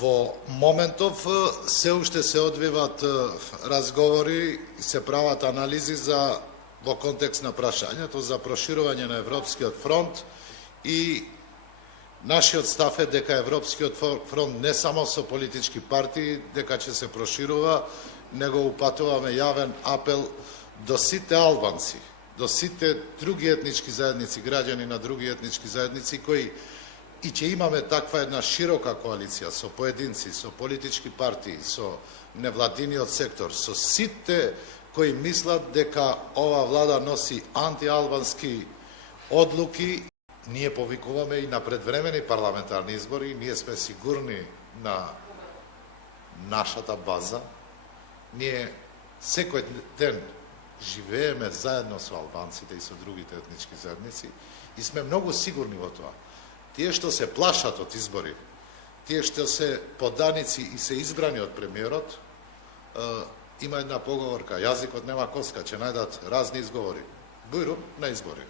Во моментов се уште се одвиваат разговори и се прават анализи во контекст на прашањето за проширување на Европскиот фронт и нашиот став е дека Европскиот фронт не само со политички партии дека ќе се проширува, него упатуваме јавен апел до сите албанци, до сите други етнички заедници, граѓани на други етнички заедници кои и ќе имаме таква една широка коалиција со поединци, со политички партии, со невладиниот сектор, со сите кои мислат дека ова влада носи антиалбански одлуки. Ние повикуваме и на предвремени парламентарни избори, ние сме сигурни на нашата база. Ние секој ден живееме заедно со албанците и со другите етнички заедници и сме многу сигурни во тоа. Тие што се плашат од избори, тие што се поданици и се избрани од премиерот, има една поговорка, јазикот нема коска, ќе најдат разни изговори. Бујру на избори.